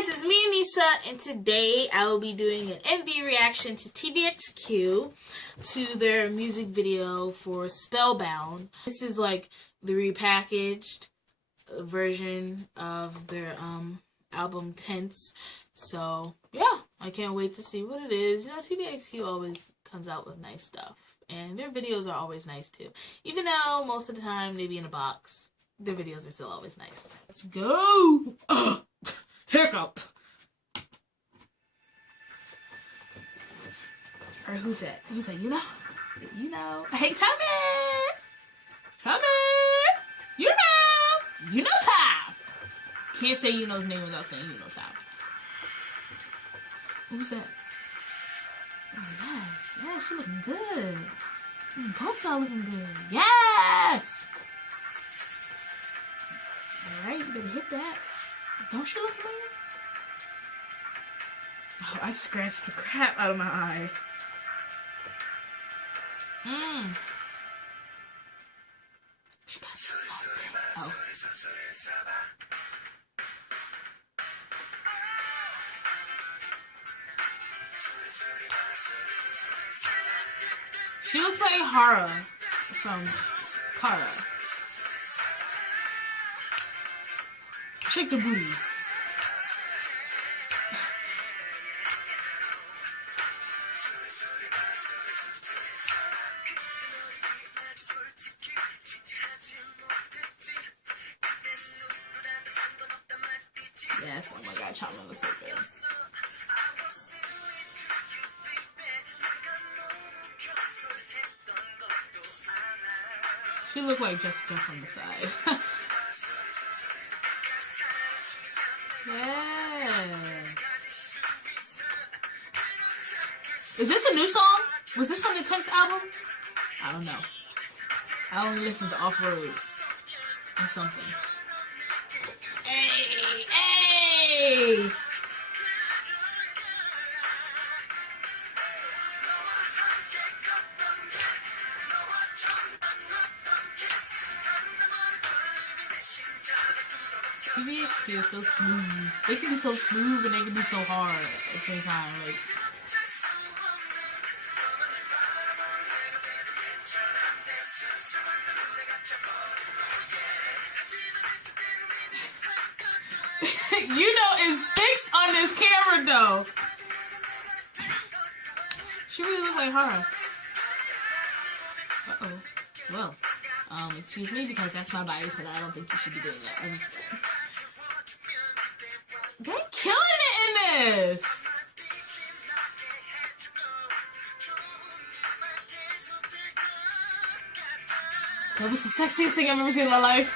guys, it's me, Anissa, and today I will be doing an MV reaction to TVXQ to their music video for Spellbound. This is like the repackaged version of their album Tense. So yeah, I can't wait to see what it is. You know, TVXQ always comes out with nice stuff, and their videos are always nice too. Even though most of the time they be in a box, their videos are still always nice. Let's go! Hiccup! Alright, who's that? Who's that? You know? You know. Hey, Tommy! Tommy! You know! You know Tom! Can't say you know's name without saying you know Tom. Who's that? Oh, yes. Yes, you're looking good. Both y'all looking good. Yes! Alright, you better hit that. Don't you look familiar? Oh, I scratched the crap out of my eye. She got something. Oh. She looks like Hara from Kara. Shake the booty. Yes, oh my god, Chapman looks so good. She looked like Jessica from the side. Yeah. Is this a new song? Was this on the 10th album? I don't know. I only listened to Off-Road or something. Hey! Hey! TVXQ is so smooth. They can be so smooth and they can be so hard at the same time. Like, you know, it's fixed on this camera though. She really looks like her. Uh-oh. Well, excuse me, because that's my bias and I don't think you should be doing that. I'm just kidding. They're killing it in this! That was the sexiest thing I've ever seen in my life.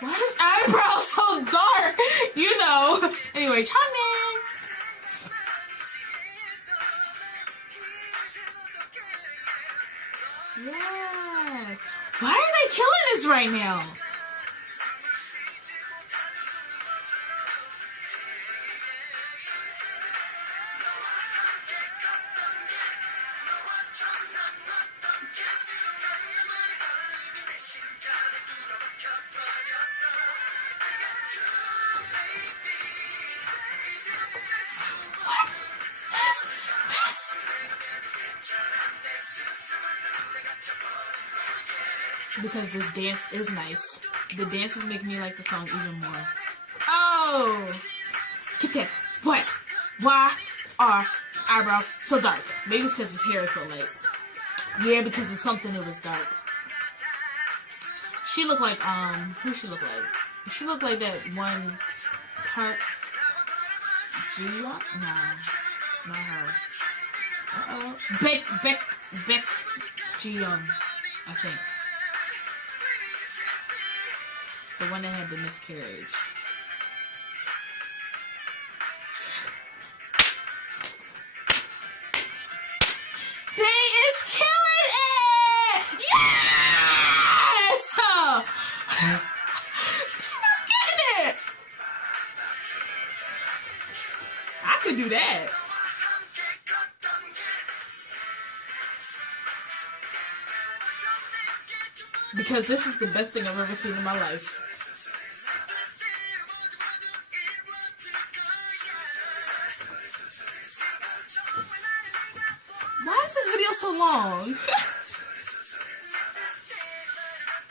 Why is eyebrow so dark? You know. Anyway, Chapman. Yeah. Why are they killing this right now? Because this dance is nice. The dances make me like the song even more. Oh! Get that. What? Why are eyebrows so dark? Maybe it's because his hair is so light. Yeah, because of something it was dark. She looked like, who she look like? She looked like that one Park Ji-young? Nah, not her. Uh-oh. Beck Ji-young, I think. The one that had the miscarriage. They is killing it! Yes! They getting it! I could do that. Because this is the best thing I've ever seen in my life. Why is this video so long?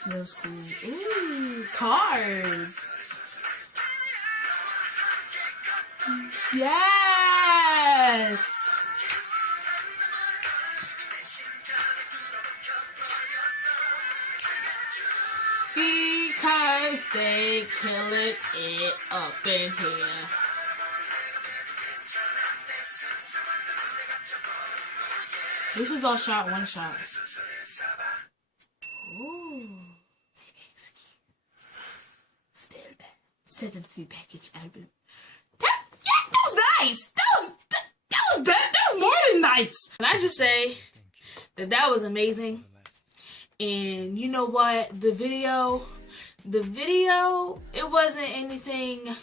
That was cool. Ooh, cards. Yes. Because they killing it up in here. This was all shot, one shot. Ooh, TVXQ. Spellbound. 7th 3-package album. That was nice. That was more than nice. Can I just say that was amazing? And you know what? The video, it wasn't anything,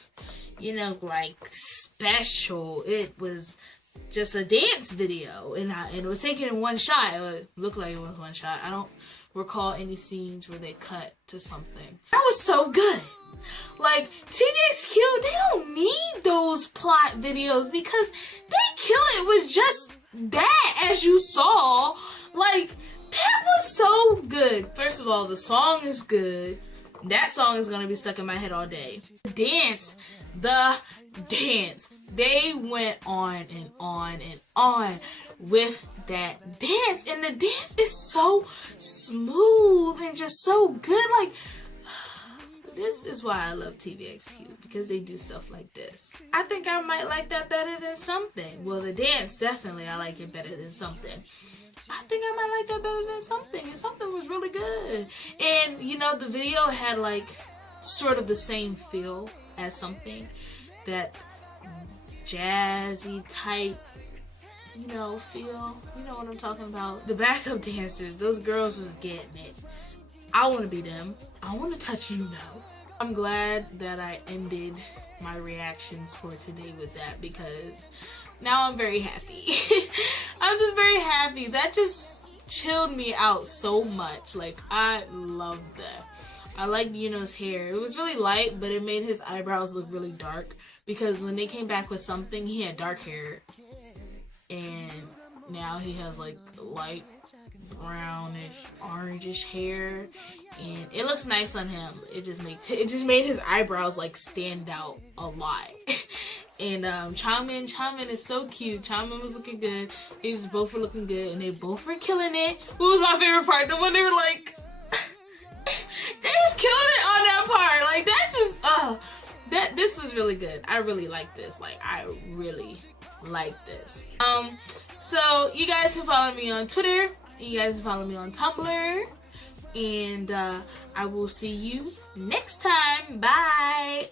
you know, like special. It was just a dance video, and it was taken in one shot. It looked like it was one shot. I don't recall any scenes where they cut to something. That was so good. Like, TVXQ, they don't need those plot videos because they kill it with just that, as you saw. Like, that was so good. First of all, the song is good. That song is gonna be stuck in my head all day. The dance. They went on and on and on with that dance. And the dance is so smooth and just so good. Like, this is why I love TVXQ, because they do stuff like this. I think I might like that better than something. Well, the dance, definitely I like it better than something. I think I might like that better than something, and something was really good. And, you know, the video had, like, sort of the same feel as something. That jazzy type, you know, feel. You know what I'm talking about. The backup dancers, those girls was getting it. I want to be them. I want to touch you now. I'm glad that I ended my reactions for today with that, because now I'm very happy. I'm just very happy. That just chilled me out so much. Like, I love that. I liked Yuno's hair. It was really light, but it made his eyebrows look really dark, because when they came back with something, he had dark hair, and now he has like light brownish, orangish hair, and it looks nice on him. It just made his eyebrows like stand out a lot. And Changmin is so cute. Changmin was looking good. They just both were looking good, and they both were killing it. What was my favorite part? The one they were like, they was killing it on that part. Like, that just, this was really good. I really like this. Like, I really like this. So you guys can follow me on Twitter. You guys can follow me on Tumblr. And I will see you next time. Bye.